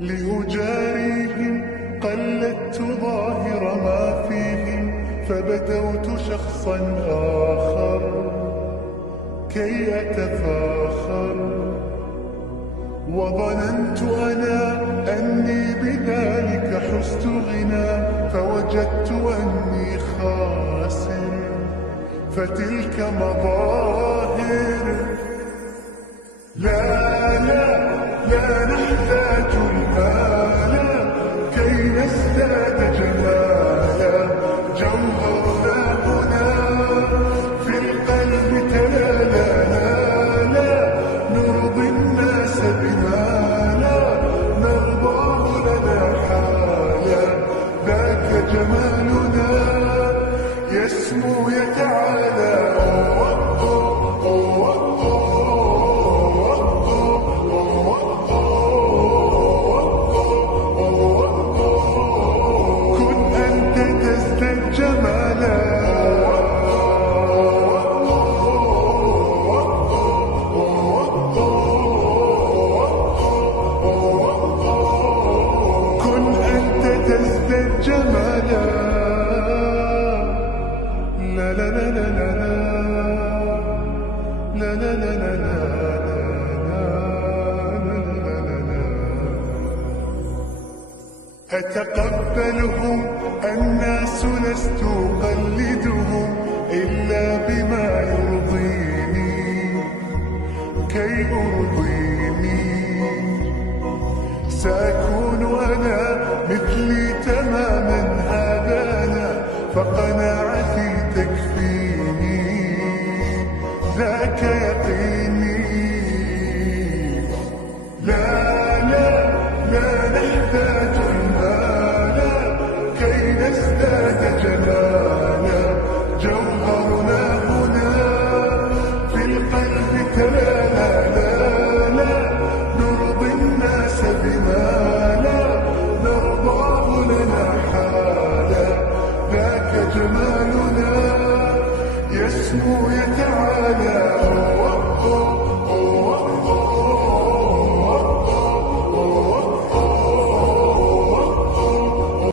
لأجاريهم قلدت ظاهر ما فيهم، فبدوت شخصا آخر كي أتفاخر، وظننت أنا أني بذلك حزت غنى، فوجدت أني خاسر، فتلك مظاهر. لا لا لا نحتاج المال كي نزداد جمالا، جوهرنا هنا في القلب تلالا، لا نرضي الناس بما لا نرضاه لنا حالا، ذاك جمالنا يسمو يتعالى. جمالا لا لا لا لا لا لا لا لا لا لا. أتقبلهم الناس لست أقلدهم إلا بما يرضيني كي أرضيني، سأكون أنا مثلي تماما هذا أنا، فقناعتي تكفيني ذاك يقيني. لا لا لا نحتاج المال كي نزداد جمالا، جوهرنا هنا في القلب تلالا، لا لا نرضي الناس بما لا نرضاه لنا حالا، ذاك جمالنا يسمو يتعالى.